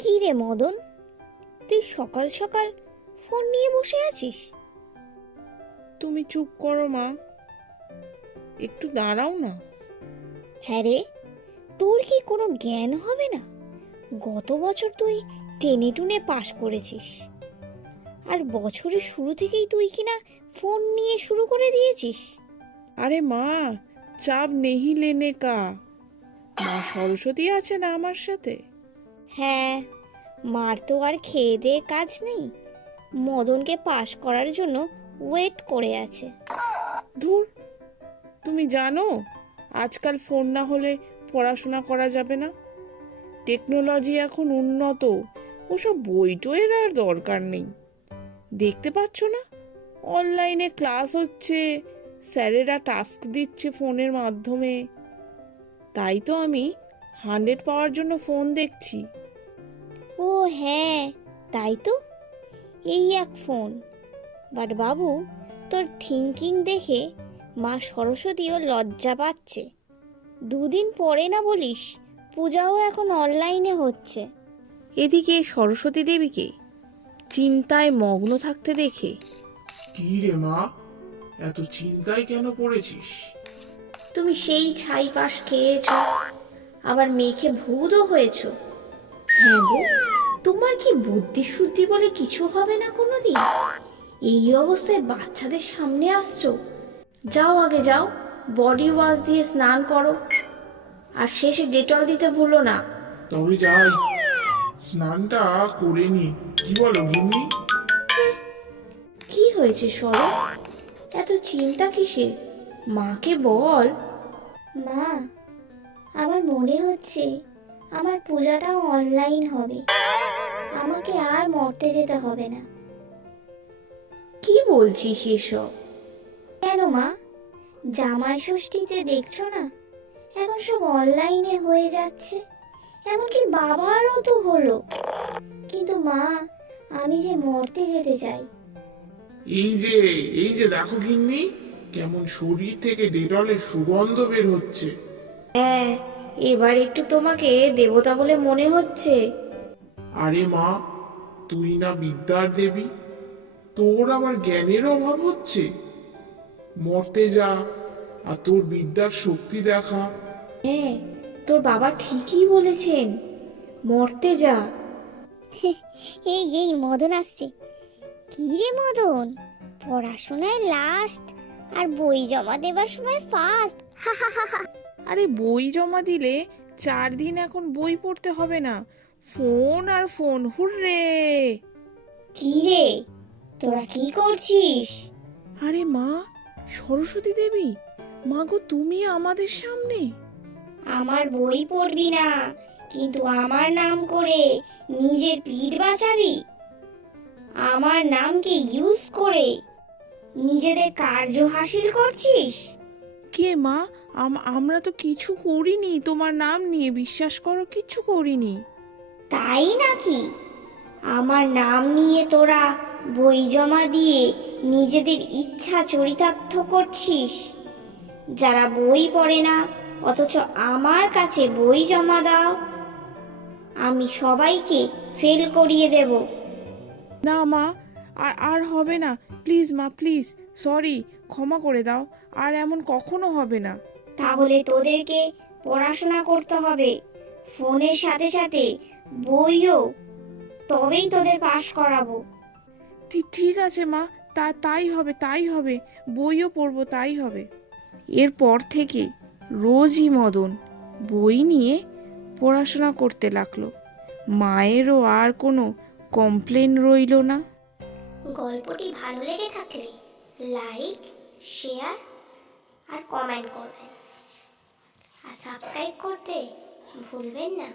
কি রে মদন, তুই সকাল সকাল ফোন নিয়ে বসে আছিস? তুমি চুপ করো মা, একটু দাঁড়াও না। হ্যাঁ রে, তোর কি কোনো জ্ঞান হবে না? গত বছর তুই টেনে টুনে পাশ করেছিস, আর বছরের শুরু থেকেই তুই কিনা ফোন নিয়ে শুরু করে দিয়েছিস। আরে মা, চাপ নেহি লেনে কা। মা সরস্বতী আছে না আমার সাথে। হ্যাঁ, মার তো আর খেয়ে দেয়ে কাজ নেই, মদনকে পাশ করার জন্য ওয়েট করে আছে। ধুর, তুমি জানো আজকাল ফোন না হলে পড়াশোনা করা যাবে না। টেকনোলজি এখন উন্নত, ওসব বই টইয়ের আর দরকার নেই। দেখতে পাচ্ছ না, অনলাইনে ক্লাস হচ্ছে, স্যারেরা টাস্ক দিচ্ছে ফোনের মাধ্যমে। তাই তো আমি 100 পাওয়ার জন্য ফোন দেখছি। ও হ্যাঁ, তাই তো, এই এক ফোন। বাট বাবু, তোর থিঙ্কিং দেখে মা সরস্বতীও লজ্জা পাচ্ছে। দুদিন পরে না বলিস পূজাও এখন অনলাইনে হচ্ছে। এদিকে সরস্বতী দেবীকে চিন্তায় মগ্ন থাকতে দেখে, কি রে মা, এত চিন্তায় কেন পড়েছিস? তুমি সেই ছাই পাশ খেয়েছ, আবার মেখে ভূতও হয়েছ। হ্যাঁ গো, তোমার কি বুদ্ধি শুদ্ধি বলে কিছু হবে না কোনোদিন? এই অবস্থায় বাচ্চাদের সামনে আসছো। যাও, আগে যাও, বডি ওয়াশ দিয়ে স্নান করো, আর শেষে ডেটল দিতে ভুলো না। তবে যাই, স্নানটা করে নি। কি বলো গিন্নি? কি হয়েছে সরো, এত চিন্তা কিসের? মাকে বল। মা, আমার মনে হচ্ছে আমার পূজাটাও অনলাইন হবে, আমাকে আর মরতে যেতে হবে না। কি বলছিস এসব? কেন মা, জামাই ষষ্ঠীতে দেখছো না এখন সব অনলাইনে হয়ে যাচ্ছে, এমনকি বাবারও তো হলো। কিন্তু মা, আমি যে মরতে যেতে চাই। এই যে দেখো গিন্নি, কেমন শরীর থেকে ডেটলের সুগন্ধ বের হচ্ছে। হ্যাঁ, এবার একটু তোমাকে দেবতা বলে মনে হচ্ছে। আরে মা, তুই না বিদ্যার দেবী, তোর আবার জ্ঞানের অভাব হচ্ছে? মরতে যা, আর তোর বিদ্যার শক্তি দেখা। হ্যাঁ, তোর বাবা ঠিকই বলেছেন, মরতে যা। এই এই মদন আসছে। কি রে মদন, পড়াশোনায় লাস্ট আর বই জমা দেবার সময় ফার্স্ট। আরে বই জমা দিলে 4 দিন এখন বই পড়তে হবে না, ফোন আর ফোন, হুররে। কি রে, তোরা কি করছিস? আরে মা, সরস্বতী দেবী, মা গো, তুমি আমাদের সামনে। আমার বই পড়বি না, কিন্তু আমার নাম করে নিজের পিঠ বাঁচাবি। আমার নামকে ইউজ করে নিজেদের কার্য হাসিল করছিস। কে মা? আমরা তো কিছু করিনি, তোমার নাম নিয়ে, বিশ্বাস করো, কিছু করিনি। তাই নাকি? আমার নাম নিয়ে তোরা বই জমা দিয়ে নিজেদের ইচ্ছা চরিতার্থ করছিস। যারা বই পড়ে না অথচ আমার কাছে বই জমা দাও, আমি সবাইকে ফেল করিয়ে দেব। না মা, আর আর হবে না, প্লিজ মা, প্লিজ, সরি, ক্ষমা করে দাও, আর এমন কখনো হবে না। তাহলে তোদেরকে পড়াশোনা করতে হবে, ফোনের সাথে সাথে বইও, তবেই তোদের পাশ করাবো। ঠিক আছে মা, তাই হবে, তাই হবে, বইও পড়বো, তাই হবে। এরপর থেকে রোজই মদন বই নিয়ে পড়াশোনা করতে লাগলো। মায়েরও আর কোনো কমপ্লেন রইল না। গল্পটি ভালো লেগে থাকলে লাইক, শেয়ার আর কমেন্ট করবেন, আর সাবস্ক্রাইব করতে ভুলবেন না।